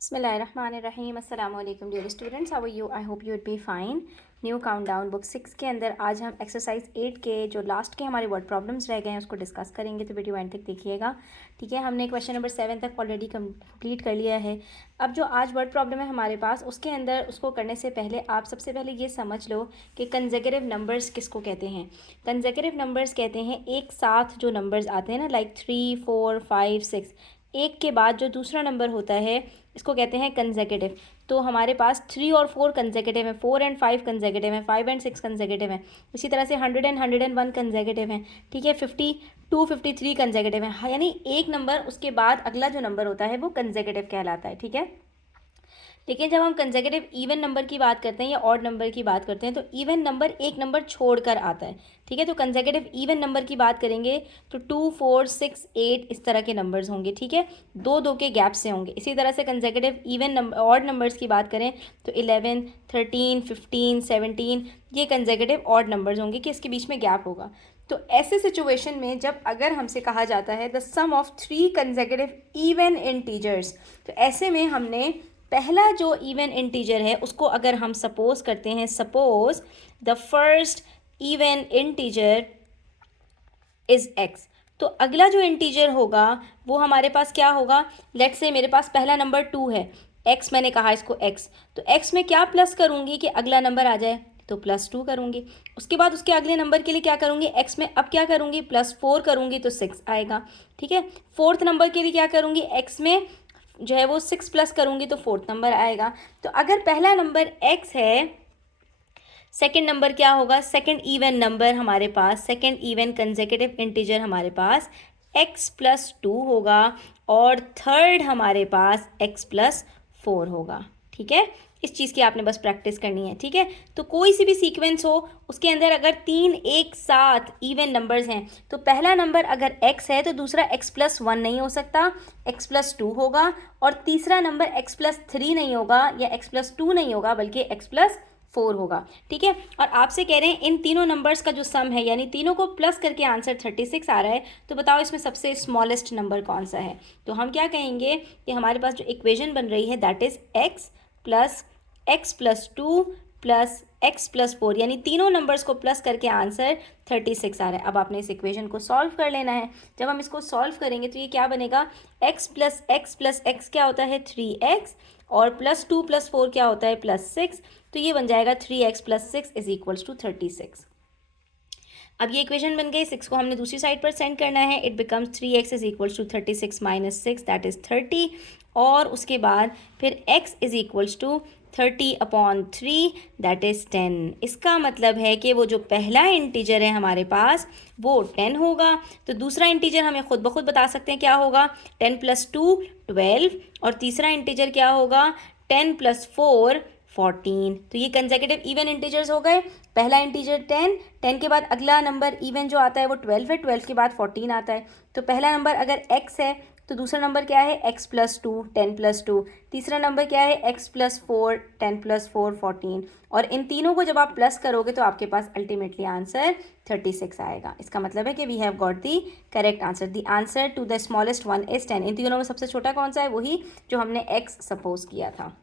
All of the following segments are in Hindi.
बिस्मिल्लाहिर्रहमानिर्रहीम अस्सलाम वालेकुम dear students, how are you? I hope you would be fine. New countdown book 6 के अंदर आज हम एक्सरसाइज 8 के जो लास्ट के हमारे वर्ड प्रॉब्लम्स रह गए हैं उसको डिस्कस करेंगे, तो वीडियो एंड तक देखिएगा। ठीक है, हमने क्वेश्चन नंबर 7 तक ऑलरेडी कंप्लीट कर लिया है। अब जो आज वर्ड प्रॉब्लम है हमारे पास, उसके अंदर उसको करने से पहले आप सबसे पहले ये समझ लो कि कंसेक्यूटिव नंबर्स किसको कहते हैं। कंसेक्यूटिव नंबर्स कहते हैं एक साथ जो नंबर्स आते हैं ना, लाइक 3, 4, 5, 6, एक के बाद जो दूसरा नंबर होता है इसको कहते हैं कंसेक्यूटिव। तो हमारे पास 3 और 4 कंसेक्यूटिव है, 4 एंड 5 कंसेक्यूटिव है, 5 एंड 6 कंसेक्यूटिव है। इसी तरह से 100 एंड 101 कंसेक्यूटिव है। ठीक है, 52, 53 कंसेक्यूटिव है। हाँ, यानी एक नंबर उसके बाद अगला जो नंबर होता है वो कंसेक्यूटिव कहलाता है। ठीक है, लेकिन जब हम कंसेक्यूटिव इवन नंबर की बात करते हैं या ऑड नंबर की बात करते हैं तो इवन नंबर एक नंबर छोड़कर आता है। ठीक है, तो कंसेक्यूटिव इवन नंबर की बात करेंगे तो 2, 4, 6, 8 इस तरह के नंबर्स होंगे। ठीक है, दो दो के गैप से होंगे। इसी तरह से consecutive even number odd numbers की बात करें तो 11, 13, 15, 17 ये कंसेक्यूटिव ऑड नंबर्स होंगे कि इसके बीच में गैप होगा। तो ऐसे सिचुएशन में जब अगर हमसे कहा जाता है the sum of 3 consecutive even integers, तो ऐसे में हमने पहला जो इवन इंटीजर है उसको अगर हम सपोज करते हैं, suppose the first even integer is x, तो अगला जो इंटीजर होगा वो हमारे पास क्या होगा। लेट्स से मेरे पास पहला नंबर 2 है, एक्स मैंने कहा इसको एक्स, तो एक्स में क्या प्लस करूंगी कि अगला नंबर आ जाए, तो +2 करूंगी। उसके बाद उसके अगले नंबर के लिए क्या करूंगी, एक्स में अब क्या करूंगी +4 करूंगी तो 6 आएगा। ठीक है, फोर्थ नंबर के लिए क्या करूंगी, एक्स में जो है वो 6 प्लस करूंगी तो फोर्थ नंबर आएगा। तो अगर पहला नंबर एक्स है, सेकंड नंबर क्या होगा, सेकंड इवन नंबर हमारे पास, सेकंड इवन कंसेक्यूटिव इंटीजर हमारे पास x+2 होगा और थर्ड हमारे पास x+4 होगा। ठीक है, इस चीज़ की आपने बस प्रैक्टिस करनी है। ठीक है, तो कोई सी भी सीक्वेंस हो उसके अंदर अगर 3 एक साथ इवन नंबर्स हैं तो पहला नंबर अगर x है तो दूसरा x+1 नहीं हो सकता, x+2 होगा, और तीसरा नंबर x+3 नहीं होगा या x+2 नहीं होगा बल्कि x+4 होगा। ठीक है, और आपसे कह रहे हैं इन तीनों नंबर्स का जो सम है यानी तीनों को प्लस करके आंसर 36 आ रहा है, तो बताओ इसमें सबसे स्मॉलेस्ट नंबर कौन सा है। तो हम क्या कहेंगे कि हमारे पास जो इक्वेशन बन रही है that is x+2 plus x+4, यानी तीनों नंबर्स को प्लस करके आंसर 36 आ रहा है। अब आपने इस इक्वेशन को सॉल्व कर लेना है। जब हम इसको सॉल्व करेंगे तो ये क्या बनेगा, x+x+x क्या होता है 3x, और +2 + 4 क्या होता है +6, तो ये बन जाएगा 3x + 6 = 36। अब ये इक्वेशन बन गई, 6 को हमने दूसरी साइड पर सेंड करना है, it becomes 3x = 36 - 6 that is 30, और उसके बाद फिर x = 30/3 दैट इज़ 10। इसका मतलब है कि वो जो पहला इंटीजर है हमारे पास वो 10 होगा, तो दूसरा इंटीजर हमें खुद ब खुद बता सकते हैं क्या होगा, 10 + 2 12, और तीसरा इंटीजर क्या होगा 10 + 4 14। तो ये कंसेक्यूटिव इवन इंटीजर्स हो गए। पहला इंटीजर 10, 10 के बाद अगला नंबर इवन जो आता है वो 12 है, 12 के बाद 14 आता है। तो पहला नंबर अगर x है तो दूसरा नंबर क्या है x+2 10 + 2, तीसरा नंबर क्या है x+4 10 + 4 14, और इन तीनों को जब आप प्लस करोगे तो आपके पास अल्टीमेटली आंसर 36 आएगा। इसका मतलब है कि we have got the correct answer. The answer to the smallest one is 10। इन तीनों में सबसे छोटा कौन सा है, वही जो हमने x सपोज किया था।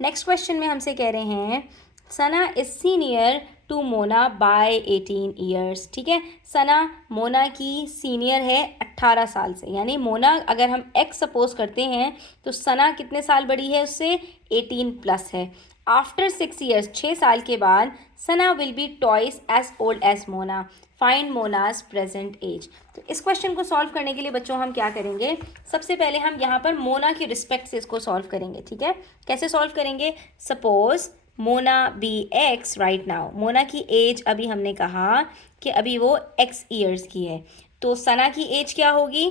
नेक्स्ट क्वेश्चन में हमसे कह रहे हैं Sana is senior to Mona by 18 years. ठीक है, सना मोना की सीनियर है 18 साल से, यानी मोना अगर हम x सपोज करते हैं तो सना कितने साल बड़ी है उससे, 18+ है। आफ्टर 6 ईयर्स, 6 साल के बाद Sana will be twice as old as Mona, find Mona's present age. तो इस क्वेश्चन को सॉल्व करने के लिए बच्चों हम क्या करेंगे, सबसे पहले हम यहाँ पर मोना की रिस्पेक्ट से इसको सॉल्व करेंगे। ठीक है, कैसे सॉल्व करेंगे, suppose Mona be x right now, Mona की एज अभी हमने कहा कि अभी वो x ईयर्स की है, तो सना की एज क्या होगी,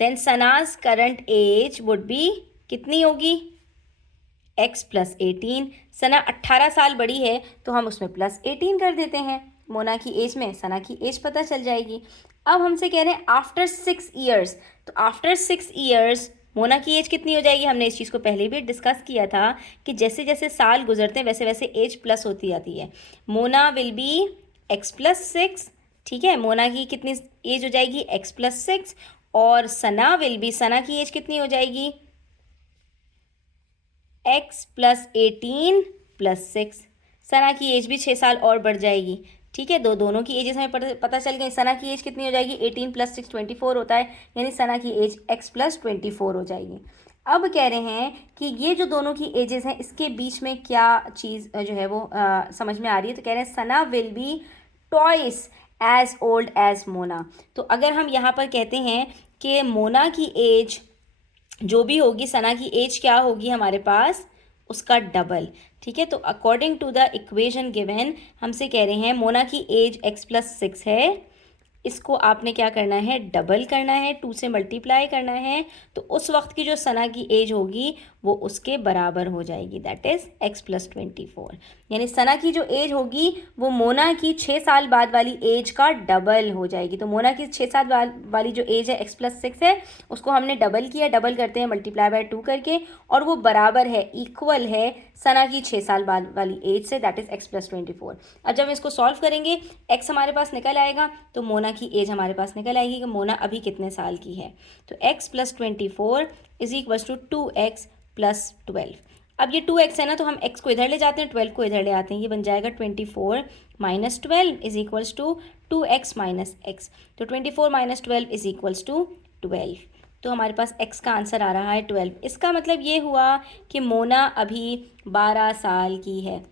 then Sana's current age would be कितनी होगी, x + 18। सना 18 साल बड़ी है तो हम उसमें +18 कर देते हैं, मोना की एज में सना की एज पता चल जाएगी। अब हमसे कह रहे हैं आफ्टर 6 ईयर्स, तो आफ्टर 6 ईयर्स मोना की एज कितनी हो जाएगी। हमने इस चीज़ को पहले भी डिस्कस किया था कि जैसे जैसे साल गुजरते हैं वैसे वैसे एज प्लस होती जाती है। मोना विल बी x+6, ठीक है, मोना की कितनी एज हो जाएगी x + 6, और सना विल बी, सना की एज कितनी हो जाएगी x प्लस 18 प्लस 6। सना की एज भी 6 साल और बढ़ जाएगी। ठीक है, दोनों की एजेस हमें पता चल गई। सना की एज कितनी हो जाएगी, 18 प्लस 6 24 होता है, यानी सना की एज x प्लस 24 हो जाएगी। अब कह रहे हैं कि ये जो दोनों की एजेस हैं इसके बीच में क्या चीज़ जो है वो समझ में आ रही है। तो कह रहे हैं Sana will be twice as old as Mona. तो अगर हम यहाँ पर कहते हैं कि मोना की एज जो भी होगी, सना की एज क्या होगी हमारे पास, उसका डबल। ठीक है, तो according to the equation given हमसे कह रहे हैं मोना की एज x प्लस 6 है, इसको आपने क्या करना है, डबल करना है, 2 से मल्टीप्लाई करना है। तो उस वक्त की जो सना की एज होगी वो उसके बराबर हो जाएगी, दैट इज़ x प्लस 24। यानी सना की जो एज होगी वो मोना की 6 साल बाद वाली एज का डबल हो जाएगी। तो मोना की 6 साल वाली जो एज है x प्लस 6 है, उसको हमने डबल किया, डबल करते हैं मल्टीप्लाई बाय 2 करके, और वो बराबर है, इक्वल है सना की 6 साल बाद वाली एज से, दैट इज़ x प्लस 24। अब जब इसको सॉल्व करेंगे x हमारे पास निकल आएगा, तो मोना की एज हमारे पास निकल आएगी कि मोना अभी कितने साल की है। तो x plus 24 is equals to 2x plus 12। अब ये 2x है ना, तो हम x को इधर ले जाते हैं, 12 को इधर ले आते हैं, ये बन जाएगा 24 minus 12 is equals to 2x minus x। तो 24 माइनस 12 इज इक्वल्स टू 12। तो हमारे पास x का आंसर आ रहा है 12। इसका मतलब ये हुआ कि मोना अभी 12 साल की है।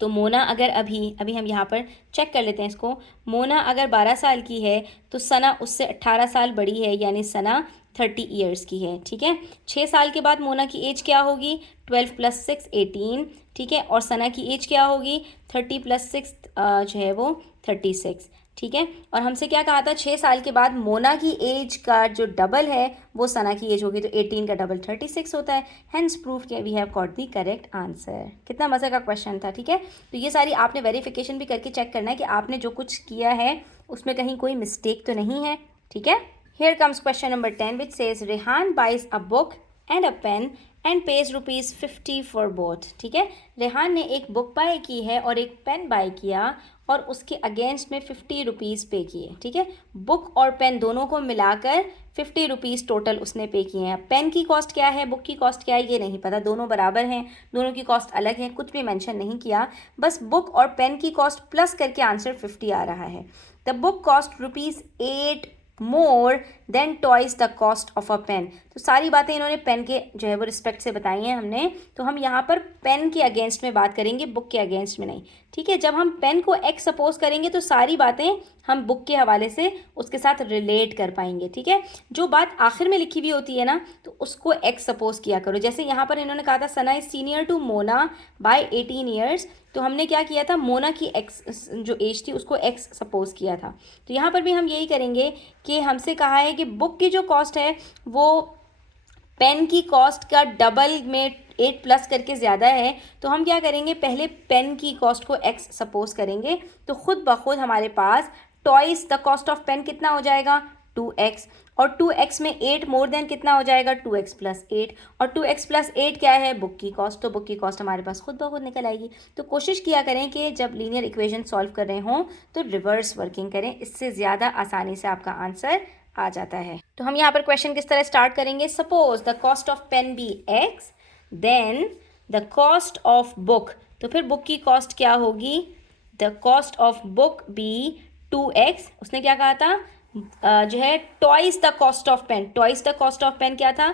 तो मोना अगर अभी हम यहाँ पर चेक कर लेते हैं इसको, मोना अगर 12 साल की है तो सना उससे 18 साल बड़ी है, यानी सना 30 ईयर्स की है। ठीक है, 6 साल के बाद मोना की एज क्या होगी, 12 प्लस 6 18। ठीक है, और सना की एज क्या होगी, 30 प्लस 6 जो है वो 36। ठीक है, और हमसे क्या कहा था, 6 साल के बाद मोना की एज का जो डबल है वो सना की एज होगी, तो 18 का डबल 36 होता है। Hence proof we have got the correct answer. कितना मज़े का क्वेश्चन था। ठीक है, तो ये सारी आपने वेरिफिकेशन भी करके चेक करना है कि आपने जो कुछ किया है उसमें कहीं कोई मिस्टेक तो नहीं है। ठीक है, here comes question number 10 which says Rehan buys a book and a pen and pays ₹50 for both. ठीक है, रेहान ने एक बुक बाय की है और एक पेन बाय किया और उसके अगेंस्ट में ₹50 पे किए। ठीक है, बुक और पेन दोनों को मिलाकर ₹50 टोटल उसने पे किए हैं। पेन की कॉस्ट क्या है, बुक की कॉस्ट क्या है, ये नहीं पता, दोनों बराबर हैं, दोनों की कॉस्ट अलग है, कुछ भी मेंशन नहीं किया, बस बुक और पेन की कॉस्ट प्लस करके आंसर 50 आ रहा है। The book cost ₹8 more than twice the cost of a pen. तो सारी बातें इन्होंने पेन के जो है वो रिस्पेक्ट से बताई हैं हमने, तो हम यहाँ पर पेन के अगेंस्ट में बात करेंगे, बुक के अगेंस्ट में नहीं। ठीक है, जब हम पेन को एक्स सपोज करेंगे तो सारी बातें हम बुक के हवाले से उसके साथ रिलेट कर पाएंगे। ठीक है, जो बात आखिर में लिखी हुई होती है ना, तो उसको एक्स सपोज किया करो। जैसे यहाँ पर इन्होंने कहा था Sana is senior to Mona by 18 years, तो हमने क्या किया था, मोना की एक्स जो एज थी उसको एक्स सपोज किया था। तो यहाँ पर भी हम यही करेंगे कि हमसे कहा है कि बुक की जो कॉस्ट है वो पेन की कॉस्ट का डबल में 8 प्लस करके ज़्यादा है, तो हम क्या करेंगे, पहले पेन की कॉस्ट को x सपोज करेंगे, तो खुद ब खुद हमारे पास twice the cost of pen कितना हो जाएगा, 2x, और 2x में 8 मोर देन कितना हो जाएगा, 2x प्लस 8, और 2x प्लस 8 क्या है, बुक की कॉस्ट, तो बुक की कॉस्ट हमारे पास खुद ब खुद निकल आएगी। तो कोशिश किया करें कि जब लीनियर इक्वेशन सॉल्व कर रहे हों तो रिवर्स वर्किंग करें, इससे ज़्यादा आसानी से आपका आंसर आ जाता है। तो हम यहाँ पर क्वेश्चन किस तरह स्टार्ट करेंगे, suppose the cost of pen be x, then the cost of book, तो फिर बुक की कॉस्ट क्या होगी, the cost of book be 2x, उसने क्या कहा था, जो है twice the cost of pen, twice the cost of pen क्या था,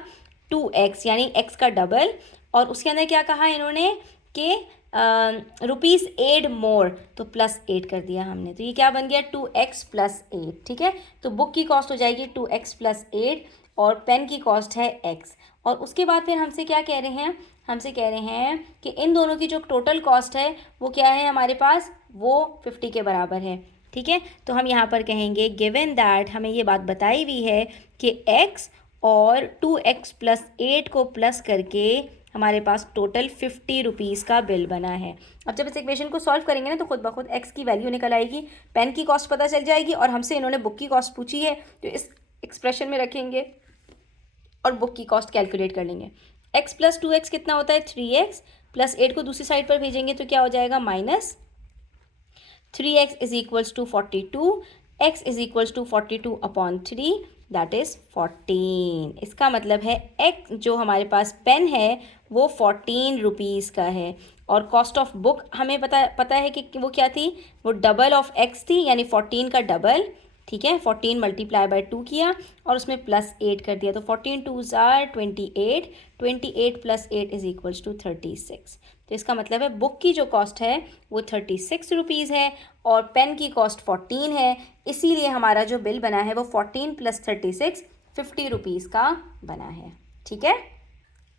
2x, यानी x का डबल, और उसके अंदर क्या कहा इन्होंने कि ₹8 मोर, तो प्लस 8 कर दिया हमने, तो ये क्या बन गया, 2x प्लस 8। ठीक है, तो बुक की कॉस्ट हो जाएगी 2x प्लस 8 और पेन की कॉस्ट है x। और उसके बाद फिर हमसे क्या कह रहे हैं, हमसे कह रहे हैं कि इन दोनों की जो टोटल कॉस्ट है वो क्या है हमारे पास, वो 50 के बराबर है। ठीक है, तो हम यहाँ पर कहेंगे गिवन दैट, हमें ये बात बताई हुई है कि x और 2x प्लस 8 को प्लस करके हमारे पास टोटल ₹50 का बिल बना है। अब जब इस इक्वेशन को सॉल्व करेंगे ना तो खुद ब खुद x की वैल्यू निकल आएगी, पेन की कॉस्ट पता चल जाएगी, और हमसे इन्होंने बुक की कॉस्ट पूछी है तो इस एक्सप्रेशन में रखेंगे और बुक की कॉस्ट कैलकुलेट कर लेंगे। x प्लस 2x कितना होता है, 3x, प्लस 8 को दूसरी साइड पर भेजेंगे तो क्या हो जाएगा, minus 3x is equals to 42, x is equals to 42 upon 3, that is 14। इसका मतलब है एक्स जो हमारे पास पेन है वो 14 रुपीज़ का है। और कॉस्ट ऑफ बुक हमें पता है कि वो क्या थी, वो डबल ऑफ एक्स थी, यानी 14 का डबल। ठीक है, 14 मल्टीप्लाई बाय 2 किया और उसमें +8 कर दिया, तो 14 2 ज़ार 28, 28 + 8 इज इक्वल्स टू 36। तो इसका मतलब है बुक की जो कॉस्ट है वो 36 रुपीज़ है और पेन की कॉस्ट 14 है। इसीलिए हमारा जो बिल बना है वो 14 + 36 50 रुपीज़ का बना है। ठीक है,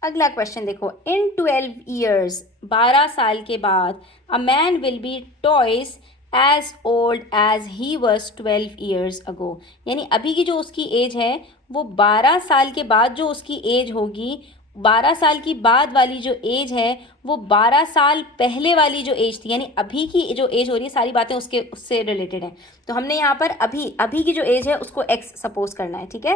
अगला क्वेश्चन देखो। इन 12 ईयर्स, 12 साल के बाद, a man will be twice as old as he was 12 years ago. यानी अभी की जो उसकी एज है वो 12 साल के बाद जो उसकी एज होगी, 12 साल की बाद वाली जो एज है वो 12 साल पहले वाली जो एज थी, यानी अभी की जो एज हो रही है, सारी बातें उससे रिलेटेड हैं। तो हमने यहाँ पर अभी की जो एज है उसको एक्स सपोज करना है। ठीक है,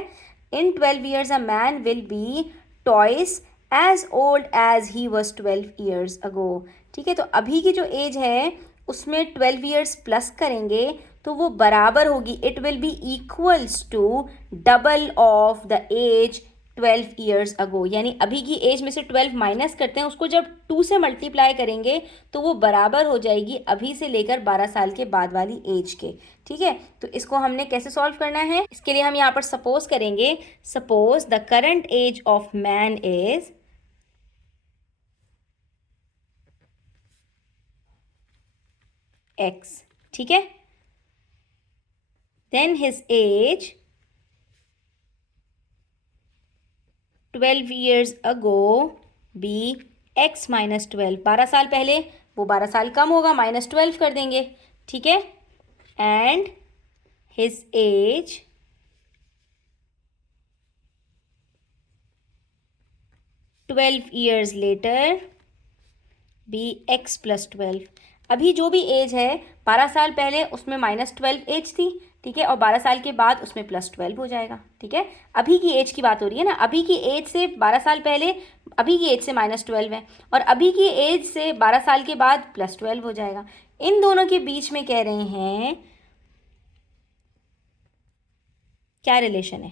in 12 years a man will be twice as old as he was 12 years ago. ठीक है, तो अभी की जो एज है उसमें 12 ईयर्स प्लस करेंगे तो वो बराबर होगी, it will be equals to double of the age 12 years ago. यानी अभी की एज में से 12 माइनस करते हैं, उसको जब 2 से मल्टीप्लाई करेंगे तो वो बराबर हो जाएगी अभी से लेकर 12 साल के बाद वाली एज के। ठीक है, तो इसको हमने कैसे सॉल्व करना है, इसके लिए हम यहाँ पर सपोज करेंगे, suppose the current age of man is x। ठीक है, then his age 12 years ago be x - 12। 12 साल पहले, वो 12 साल कम होगा, -12 कर देंगे। ठीक है, and his age 12 years later be x + 12। अभी जो भी एज है 12 साल पहले उसमें -12 एज थी। ठीक है, और 12 साल के बाद उसमें +12 हो जाएगा। ठीक है, अभी की एज की बात हो रही है ना, अभी की एज से 12 साल पहले, अभी की एज से -12 है, और अभी की एज से 12 साल के बाद +12 हो जाएगा। इन दोनों के बीच में कह रहे हैं क्या रिलेशन है,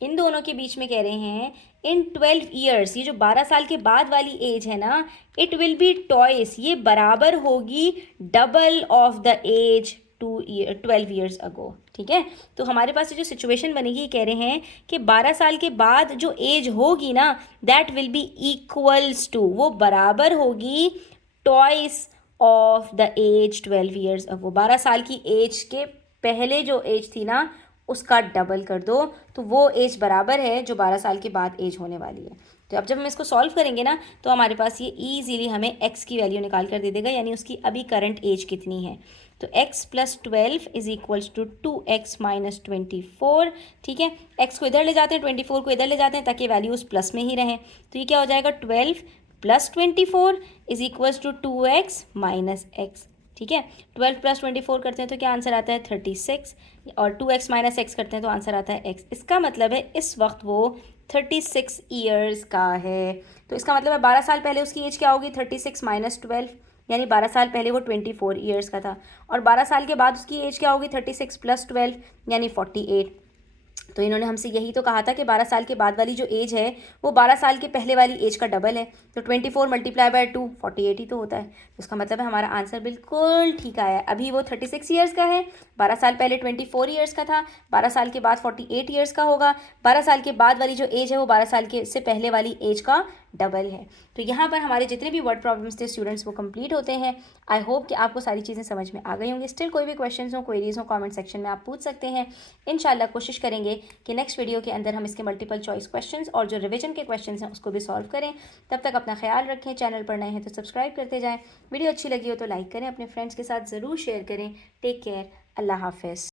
इन दोनों के बीच में कह रहे हैं इन 12 ईयर्स, ये जो 12 साल के बाद वाली एज है ना, इट विल बी टॉयस, ये बराबर होगी double of the age 12 years ago. ठीक है, तो हमारे पास ये जो सिचुएशन बनेगी, कह रहे हैं कि 12 साल के बाद जो एज होगी ना, that will be equals to, वो बराबर होगी twice of the age 12 years ago. 12 साल की एज के पहले जो एज थी ना उसका डबल कर दो, तो वो एज बराबर है जो 12 साल के बाद एज होने वाली है। तो अब जब हम इसको सॉल्व करेंगे ना, तो हमारे पास ये ईजीली हमें x की वैल्यू निकाल कर दे देगा, यानी उसकी अभी करंट एज कितनी है। तो x + 12 is equals to 2x - 24। ठीक है, x को इधर ले जाते हैं, 24 को इधर ले जाते हैं, ताकि वैल्यूज प्लस में ही रहें। तो ये क्या हो जाएगा, 12 + 24 is equals to 2x - x। ठीक है, 12 + 24 करते हैं तो क्या आंसर आता है 36, और 2x - x करते हैं तो आंसर आता है x। इसका मतलब है इस वक्त वो 36 ईयर्स का है। तो इसका मतलब है 12 साल पहले उसकी एज क्या होगी, 36 - 12, यानी 12 साल पहले वो 24 ईयर्स का था, और 12 साल के बाद उसकी एज क्या होगी, 36 + 12 यानी 48। तो इन्होंने हमसे यही तो कहा था कि 12 साल के बाद वाली जो एज है वो 12 साल के पहले वाली एज का डबल है। तो 24 × 2 48 ही तो होता है। तो उसका मतलब है हमारा आंसर बिल्कुल ठीक आया है। अभी वो 36 ईयर्स का है, 12 साल पहले 24 ईयर्स का था, 12 साल के बाद 48 ईयर्स का होगा, 12 साल के बाद वाली जो एज है वो 12 साल के से पहले वाली एज का डबल है। तो यहाँ पर हमारे जितने भी वर्ड प्रॉब्लम्स थे स्टूडेंट्स वो कंप्लीट होते हैं। आई होप कि आपको सारी चीज़ें समझ में आ गई होंगी। स्टिल कोई भी क्वेश्चंस हो, क्वेरीज हो, कमेंट सेक्शन में आप पूछ सकते हैं। इंशाल्लाह कोशिश करेंगे कि नेक्स्ट वीडियो के अंदर हम इसके मल्टीपल चॉइस क्वेश्चंस और जो रिवीजन के क्वेश्चंस हैं उसको भी सॉल्व करें। तब तक अपना ख्याल रखें, चैनल पर नए हैं तो सब्सक्राइब करते जाएँ, वीडियो अच्छी लगी हो तो लाइक करें, अपने फ्रेंड्स के साथ ज़रूर शेयर करें। टेक केयर, अल्लाह हाफिज़।